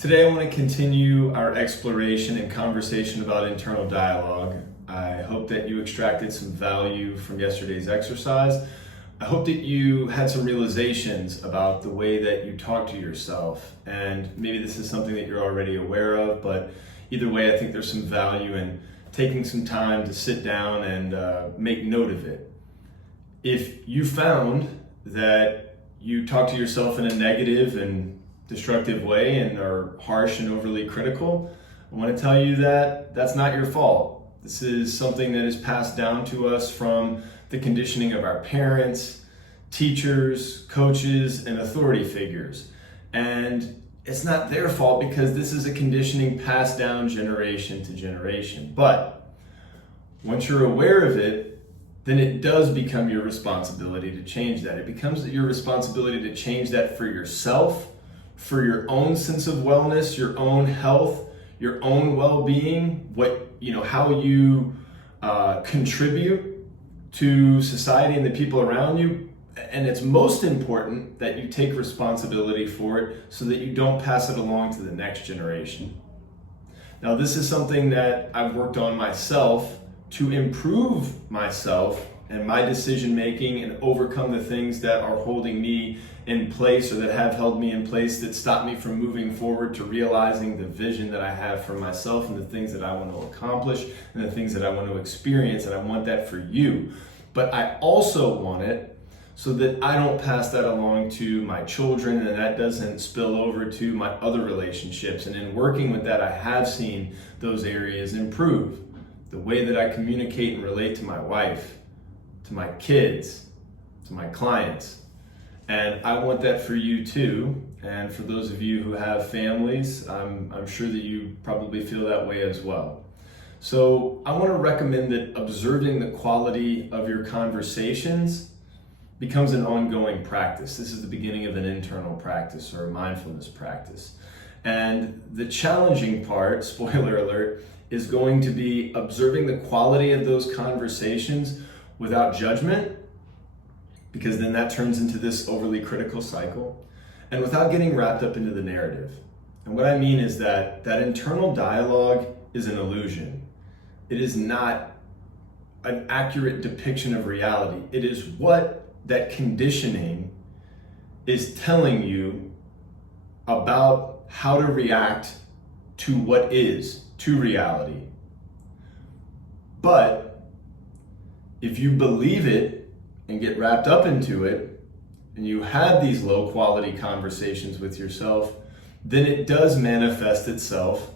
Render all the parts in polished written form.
Today I want to continue our exploration and conversation about internal dialogue. I hope that you extracted some value from yesterday's exercise. I hope that you had some realizations about the way that you talk to yourself. And maybe this is something that you're already aware of, but either way, I think there's some value in taking some time to sit down and make note of it. If you found that you talk to yourself in a negative and destructive way and are harsh and overly critical, I want to tell you that that's not your fault. This is something that is passed down to us from the conditioning of our parents, teachers, coaches, and authority figures. And it's not their fault because this is a conditioning passed down generation to generation. But once you're aware of it, then it does become your responsibility to change that. It becomes your responsibility to change that for yourself, for your own sense of wellness, your own health, your own well-being, how you contribute to society and the people around you. And it's most important that you take responsibility for it so that you don't pass it along to the next generation. Now, this is something that I've worked on myself to improve myself and my decision making and overcome the things that are holding me in place or that have held me in place that stop me from moving forward to realizing the vision that I have for myself and the things that I want to accomplish and the things that I want to experience, and I want that for you. But I also want it so that I don't pass that along to my children and that doesn't spill over to my other relationships. And in working with that, I have seen those areas improve. The way that I communicate and relate to my wife, to my kids, to my clients. And I want that for you too. And for those of you who have families, I'm sure that you probably feel that way as well. So I want to recommend that observing the quality of your conversations becomes an ongoing practice. This is the beginning of an internal practice or a mindfulness practice. And the challenging part, spoiler alert, is going to be observing the quality of those conversations without judgment, because then that turns into this overly critical cycle, and without getting wrapped up into the narrative. And what I mean is that internal dialogue is an illusion. It is not an accurate depiction of reality. It is what that conditioning is telling you about how to react to what is, to reality. But if you believe it and get wrapped up into it, and you have these low quality conversations with yourself, then it does manifest itself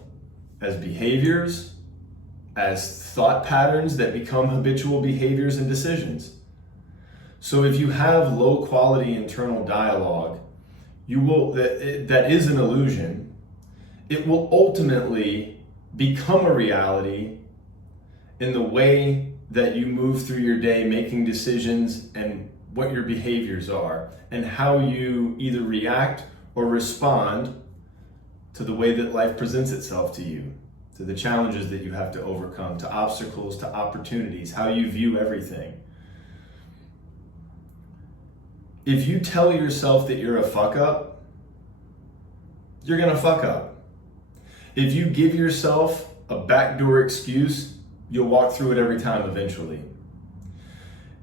as behaviors, as thought patterns that become habitual behaviors and decisions. So if you have low quality internal dialogue, that is an illusion. It will ultimately become a reality in the way that you move through your day, making decisions and what your behaviors are, and how you either react or respond to the way that life presents itself to you, to the challenges that you have to overcome, to obstacles, to opportunities, how you view everything. If you tell yourself that you're a fuck up, you're gonna fuck up. If you give yourself a backdoor excuse, you'll walk through it every time eventually.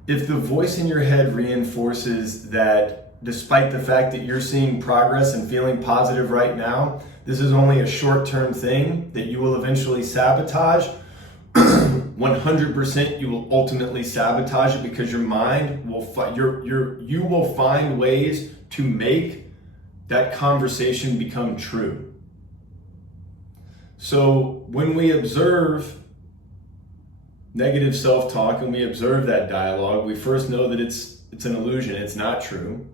If the voice in your head reinforces that despite the fact that you're seeing progress and feeling positive right now, this is only a short-term thing that you will eventually sabotage, 100% you will ultimately sabotage it because your mind will you will find ways to make that conversation become true. So when we observe negative self-talk and we observe that dialogue, we first know that it's an illusion, it's not true.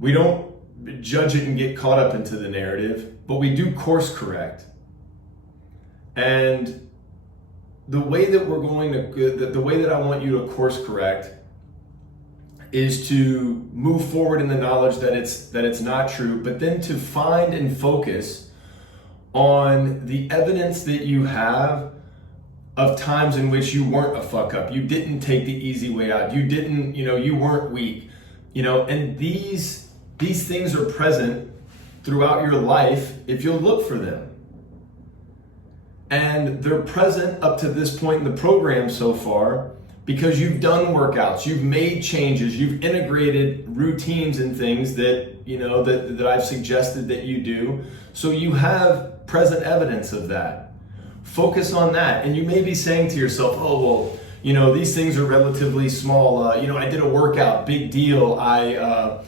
We don't judge it and get caught up into the narrative, but we do course correct. And the way that the way that I want you to course correct is to move forward in the knowledge that it's not true, but then to find and focus on the evidence that you have of times in which you weren't a fuck up. You didn't take the easy way out. You didn't, you weren't weak. And these things are present throughout your life if you'll look for them. And they're present up to this point in the program so far because you've done workouts, you've made changes, you've integrated routines and things that, that I've suggested that you do. So you have present evidence of that. Focus on that. And you may be saying to yourself, oh, well, these things are relatively small. I did a workout, big deal. I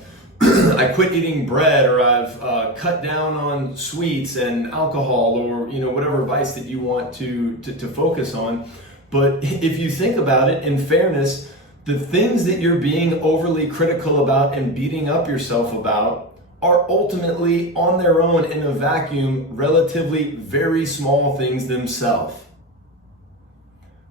quit eating bread, or I've cut down on sweets and alcohol, or whatever vice that you want to focus on. But if you think about it, in fairness, the things that you're being overly critical about and beating up yourself about are ultimately on their own in a vacuum relatively very small things themselves.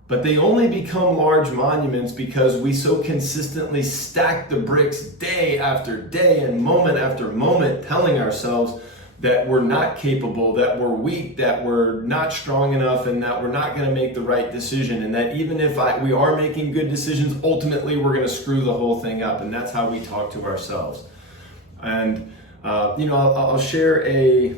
But they only become large monuments because we so consistently stack the bricks day after day and moment after moment, telling ourselves that we're not capable, that we're weak, that we're not strong enough, and that we're not going to make the right decision. And that even if we are making good decisions, ultimately we're going to screw the whole thing up. And that's how we talk to ourselves. And, I'll share a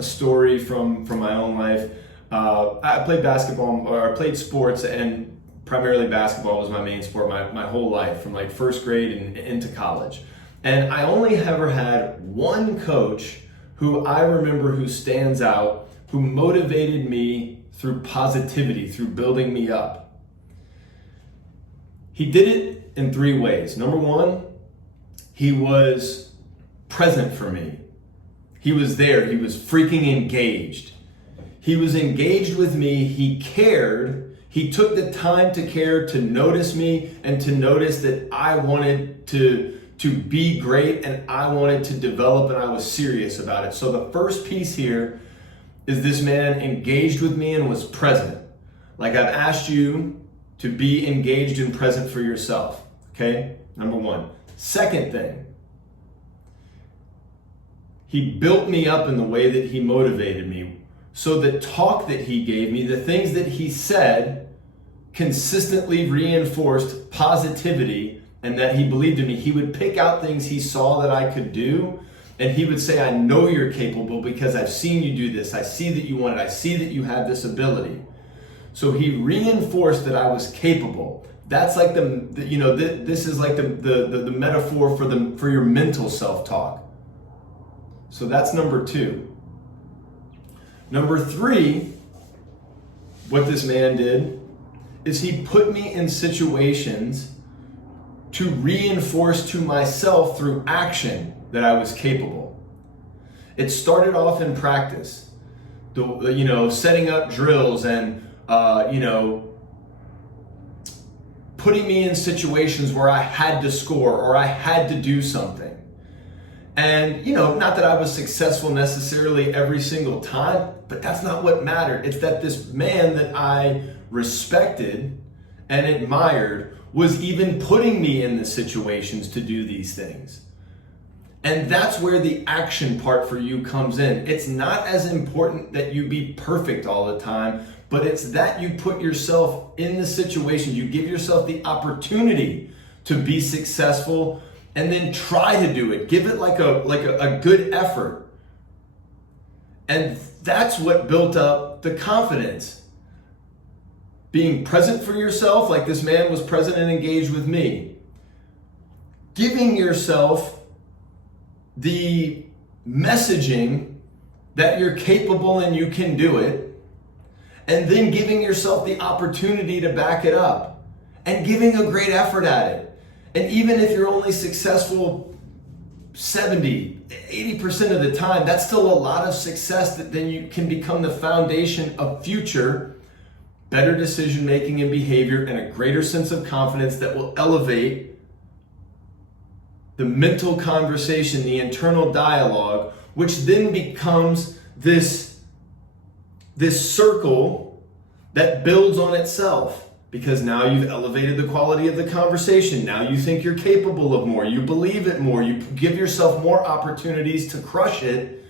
story from my own life. I played basketball, or I played sports, and primarily basketball was my main sport my whole life, from like first grade and into college. And I only ever had one coach who I remember who stands out, who motivated me through positivity, through building me up. He did it in 3 ways. Number 1, he was present for me. He was there. He was freaking engaged. He was engaged with me. He cared. He took the time to care, to notice me, and to notice that I wanted to be great, and I wanted to develop, and I was serious about it. So the first piece here is this man engaged with me and was present. Like I've asked you to be engaged and present for yourself. Okay? Number 1. Second thing, he built me up in the way that he motivated me. So the talk that he gave me, the things that he said, consistently reinforced positivity and that he believed in me. He would pick out things he saw that I could do, and he would say, I know you're capable because I've seen you do this. I see that you want it. I see that you have this ability. So he reinforced that I was capable. That's like this is like the metaphor for your mental self-talk. So that's number 2. Number 3, what this man did is he put me in situations to reinforce to myself through action that I was capable. It started off in practice, setting up drills and, putting me in situations where I had to score or I had to do something. And, not that I was successful necessarily every single time, but that's not what mattered. It's that this man that I respected and admired was even putting me in the situations to do these things. And that's where the action part for you comes in. It's not as important that you be perfect all the time, but it's that you put yourself in the situation. You give yourself the opportunity to be successful, and then try to do it. Give it like a good effort. And that's what built up the confidence. Being present for yourself, like this man was present and engaged with me. Giving yourself the messaging that you're capable and you can do it. And then giving yourself the opportunity to back it up. And giving a great effort at it. And even if you're only successful 70, 80% of the time, that's still a lot of success that then you can become the foundation of future better decision making and behavior and a greater sense of confidence that will elevate the mental conversation, the internal dialogue, which then becomes this circle that builds on itself. Because now you've elevated the quality of the conversation. Now you think you're capable of more. You believe it more. You give yourself more opportunities to crush it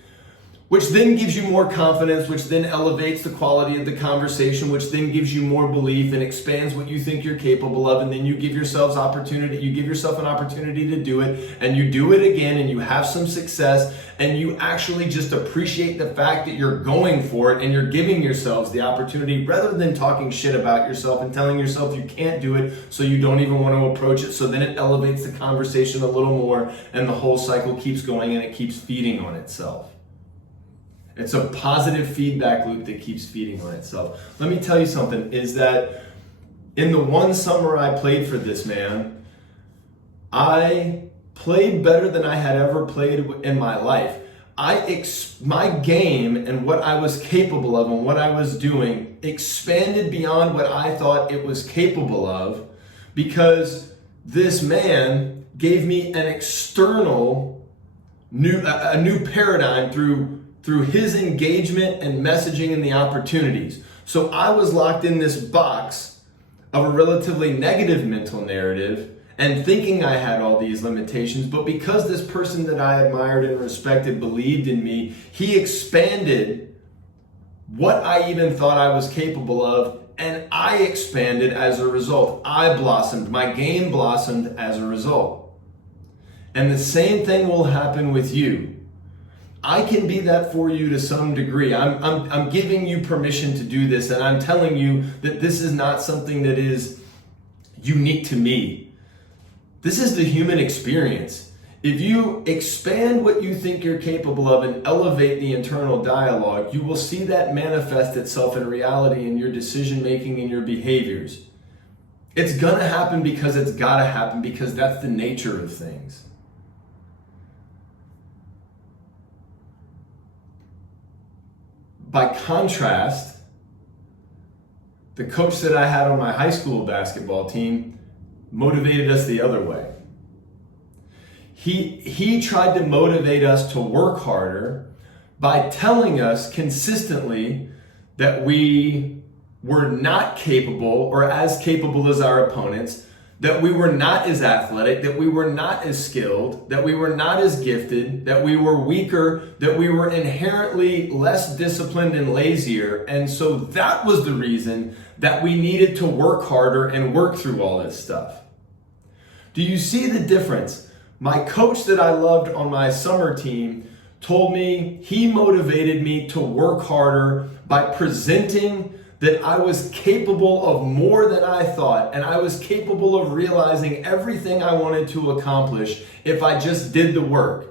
which then gives you more confidence, which then elevates the quality of the conversation, which then gives you more belief and expands what you think you're capable of. And then you give yourself an opportunity to do it, and you do it again, and you have some success, and you actually just appreciate the fact that you're going for it and you're giving yourselves the opportunity, rather than talking shit about yourself and telling yourself you can't do it, so you don't even want to approach it. So then it elevates the conversation a little more, and the whole cycle keeps going, and it keeps feeding on itself. It's a positive feedback loop that keeps feeding on itself. Let me tell you something, is that in the one summer I played for this man, I played better than I had ever played in my life. My game and what I was capable of and what I was doing expanded beyond what I thought it was capable of, because this man gave me an external a new paradigm through his engagement and messaging and the opportunities. So I was locked in this box of a relatively negative mental narrative and thinking I had all these limitations, but because this person that I admired and respected believed in me, he expanded what I even thought I was capable of, and I expanded as a result. I blossomed. My game blossomed as a result. And the same thing will happen with you. I can be that for you to some degree. I'm giving you permission to do this, and I'm telling you that this is not something that is unique to me. This is the human experience. If you expand what you think you're capable of and elevate the internal dialogue, you will see that manifest itself in reality in your decision making and your behaviors. It's gonna happen because it's gotta happen, because that's the nature of things. By contrast, the coach that I had on my high school basketball team motivated us the other way. He tried to motivate us to work harder by telling us consistently that we were not capable or as capable as our opponents, that we were not as athletic, that we were not as skilled, that we were not as gifted, that we were weaker, that we were inherently less disciplined and lazier. And so that was the reason that we needed to work harder and work through all this stuff. Do you see the difference? My coach that I loved on my summer team told me he motivated me to work harder by presenting that I was capable of more than I thought, and I was capable of realizing everything I wanted to accomplish if I just did the work.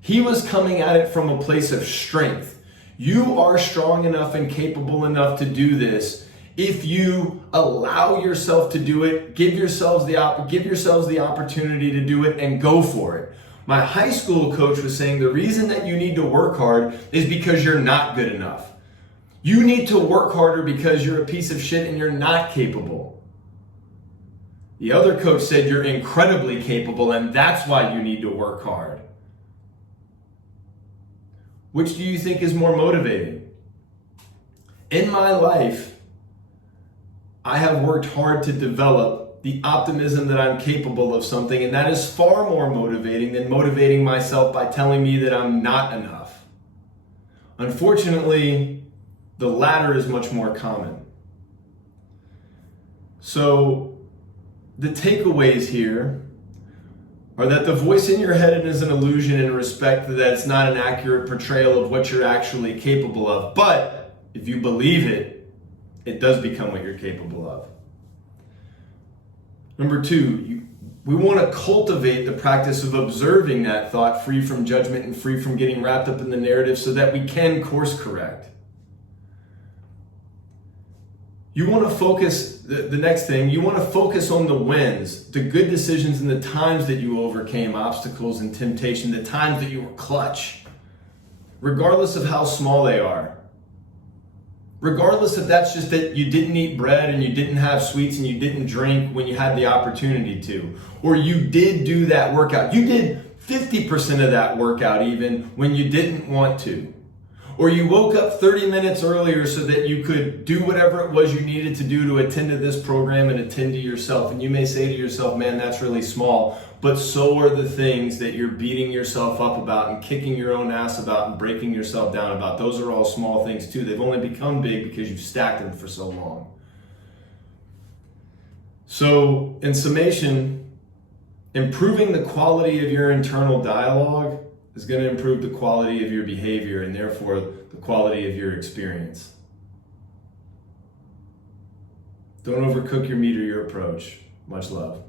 He was coming at it from a place of strength. You are strong enough and capable enough to do this if you allow yourself to do it, give yourselves the opportunity to do it, and go for it. My high school coach was saying the reason that you need to work hard is because you're not good enough. You need to work harder because you're a piece of shit and you're not capable. The other coach said you're incredibly capable and that's why you need to work hard. Which do you think is more motivating? In my life, I have worked hard to develop the optimism that I'm capable of something, and that is far more motivating than motivating myself by telling me that I'm not enough. Unfortunately, the latter is much more common. So the takeaways here are that the voice in your head is an illusion in respect that it's not an accurate portrayal of what you're actually capable of. But if you believe it, it does become what you're capable of. Number two, we want to cultivate the practice of observing that thought free from judgment and free from getting wrapped up in the narrative so that we can course correct. You want to focus, the next thing, you want to focus on the wins, the good decisions and the times that you overcame obstacles and temptation, the times that you were clutch, regardless of how small they are. Regardless if that's just that you didn't eat bread and you didn't have sweets and you didn't drink when you had the opportunity to, or you did do that workout. You did 50% of that workout even when you didn't want to. Or you woke up 30 minutes earlier so that you could do whatever it was you needed to do to attend to this program and attend to yourself. And you may say to yourself, man, that's really small. but so are the things that you're beating yourself up about and kicking your own ass about and breaking yourself down about. Those are all small things too. They've only become big because you've stacked them for so long. So, in summation, improving the quality of your internal dialogue is going to improve the quality of your behavior and therefore the quality of your experience. Don't overcook your meat or your approach. Much love.